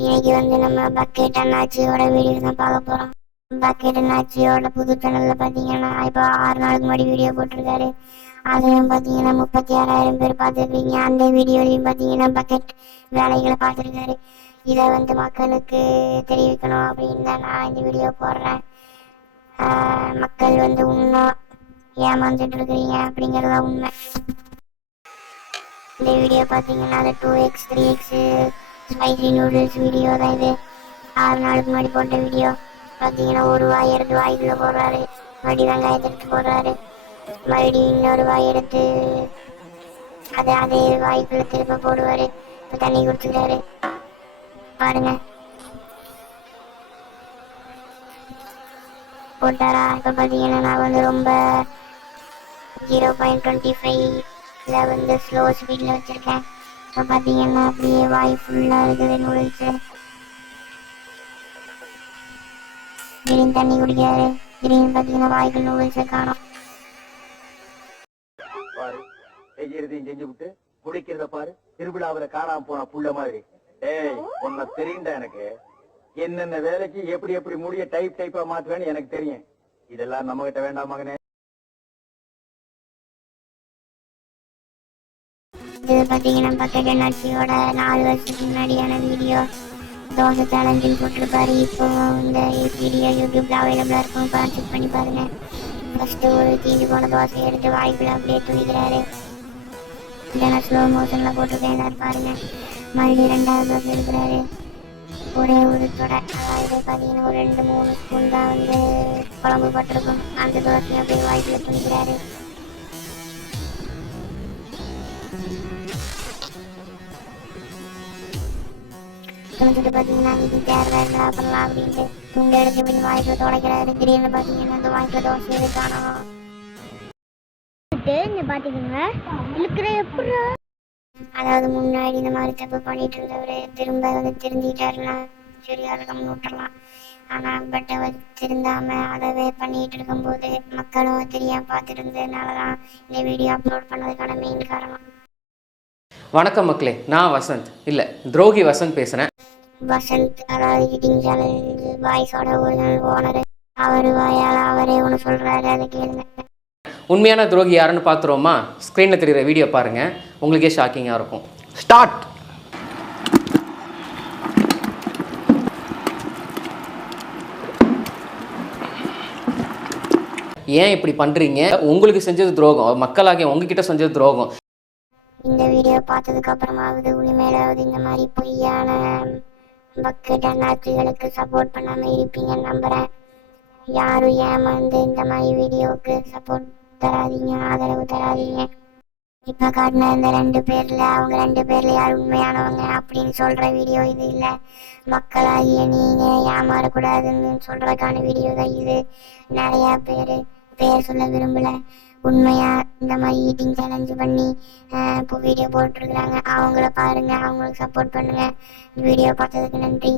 இன்னைக்கு நம்ம bucket அண்ணாச்சியோட video தான் பார்க்க போகிறோம். பக்கெட் அண்ணாச்சியோட புது சேனலில் பார்த்தீங்கன்னா இப்போ 6 நாளுக்கு முன்னாடி வீடியோ போட்டிருக்காரு. அதையும் பார்த்தீங்கன்னா 36,000 பேர் பார்த்துருக்கீங்க. அந்த வீடியோலையும் பார்த்தீங்கன்னா பக்கெட் வேலைகளை பார்த்துருக்காரு. இதை மக்களுக்கு தெரிவிக்கணும் அப்படின்னு தான் நான் இந்த வீடியோ போடுறேன். மக்கள் இன்னும் ஏமாந்துட்டு இருக்கிறீங்க அப்படிங்கிறதா உண்மை. இந்த வீடியோ பார்த்தீங்கன்னா அது 2x 3x spicy noodles video தான். இது 6 நாளுக்கு முன்னாடி போட்ட வீடியோ. பார்த்தீங்கன்னா ஒரு வாய் எடுத்து வாய்க்குள்ளே போடுறாரு, மறுபடி வெங்காயத்தை எடுத்து போடுறாரு, மறுபடியும் இன்னொரு வாய் எடுத்து அதே வாய்க்குள்ளே திரும்ப போடுவார். இப்போ தண்ணி குடிச்சுக்கிறாரு பாருங்க. போட்டாரா? இப்போ பார்த்தீங்கன்னா நான் ரொம்ப 0.25 ஸ்லோ ஸ்பீடில் வச்சுருக்கேன். இப்போ பார்த்தீங்கன்னா அப்படியே வாய் ஃபுல்லாக இருக்குது நூடுல்ஸு. திடீர்னு தண்ணி குடிக்காரு, திடீர்னு பார்த்தீங்கன்னா வாய்க்கு நூடுல்ஸை காணும். பாரு செய்யறதையும் செஞ்சு விட்டு குடிக்கிறத பாரு. திருவிழாவில் காணாம போன புள்ள மாதிரி. ஏய், உன்னை தெரியுண்டா எனக்கு. என்னென்ன வேலைக்கு எப்படி எப்படி முடிய டைப்பா மாத்துவேன்னு எனக்கு தெரியும். இதெல்லாம் நம்ம கிட்ட வேண்டாம் மகனே. இது பார்த்தீங்கன்னா பக்கெட் அண்ணாச்சியோட 4 வருஷத்துக்கு முன்னாடியான வீடியோ. தோசை சேலஞ்சுன்னு போட்டிருப்பாரு. இப்போ இந்த வீடியோ யூடியூப்ல அவைலபிளாக இருக்கும், செக் பண்ணி பாருங்க. ஃபஸ்ட்டு ஒரு தீஞ்சு போன தோசை எடுத்து வாய்க்குள்ள அப்படியே துணிக்கிறாரு. இல்லைன்னா ஸ்லோ மோஷனில் போட்டிருக்கேன் பாருங்க. மறுபடியும் 2வது தோசை எடுக்கிறாரு. ஒரே ஒரு தொடை, அதாவது பார்த்தீங்கன்னா ஒரு 2-3 ஸ்பூன் தான் குழம்பு போட்டிருக்கும். அந்த தோசையை அப்படியே வாய்க்குள்ள துணிக்கிறாரு. துணிச்சிட்டு பார்த்தீங்கன்னா இது தேர்தல் பண்ணலாம் அப்படின்ட்டு துண்டு எடுத்து இப்படி வாய்க்குள்ள துடைக்கிறாரு. திடீர்னு பார்த்தீங்கன்னா அந்த வாய்க்குள்ள தோசை எது காணும். பார்த்துக்கோங்க இருக்கிற எப்படி, அதாவது முன்னாடி இந்த மாதிரி தப்பு பண்ணிட்டு இருந்தவர் திரும்ப திருந்திட்டாருன்னா சரியா இருக்கணும்னு விட்டுறலாம். ஆனால் பட் அவர் திருந்தாம அதவே பண்ணிட்டு இருக்கும்போது மக்களும் தெரியாம பார்த்துட்டு இருந்ததுனால தான் இந்த வீடியோ அப்லோட் பண்ணதுக்கான மெயின் காரணம். வணக்கம் மக்களே, நான் வசந்த் இல்லை துரோகி வசந்த் பேசுகிறேன். வசந்த் அதாவது ஈட்டிங் சேனல் வாய்ஸோட ஓனர். அவர் வாயால் அவரே ஒன்று சொல்கிறாரு, அதை கேளுங்க. உண்மையான துரோகி யாருன்னு பார்த்துருவோமா? ஸ்க்ரீனில் தெரிகிற வீடியோ பாருங்கள், உங்களுக்கே ஷாக்கிங்காக இருக்கும். ஸ்டார்ட். ஏன் இப்படி பண்ணுறீங்க? உங்களுக்கு செஞ்சது துரோகம், மக்களாகிய உங்ககிட்ட செஞ்சது துரோகம். இந்த வீடியோ பார்த்ததுக்கு அப்புறமாவது உண்மையிலாவது இந்த மாதிரி பொய்யான பக்கெட் அண்ணாச்சிகளுக்கு சப்போர்ட் பண்ணாமல் இருப்பீங்கன்னு நம்புகிறேன். யாரும் ஏமாந்து இந்த மாதிரி வீடியோவுக்கு சப்போர்ட் தராதீங்க, ஆதரவு தராதீங்க. இப்போ காட்டின இந்த 2 பேரில் அவங்க 2 பேரில் யார் உண்மையானவங்க அப்படின்னு சொல்கிற வீடியோ இது இல்லை. மக்களாகிய நீங்கள் ஏமாறக்கூடாதுன்னு சொல்கிறதுக்கான வீடியோ தான் இது. நிறையா பேர் சொல்ல விரும்பலை. உண்மையாக இந்த மாதிரி ஈட்டிங் சேலஞ்சு பண்ணி இப்போ வீடியோ போட்டிருக்கிறாங்க, அவங்கள பாருங்கள், அவங்களுக்கு சப்போர்ட் பண்ணுங்கள். வீடியோ பார்த்ததுக்கு நன்றி.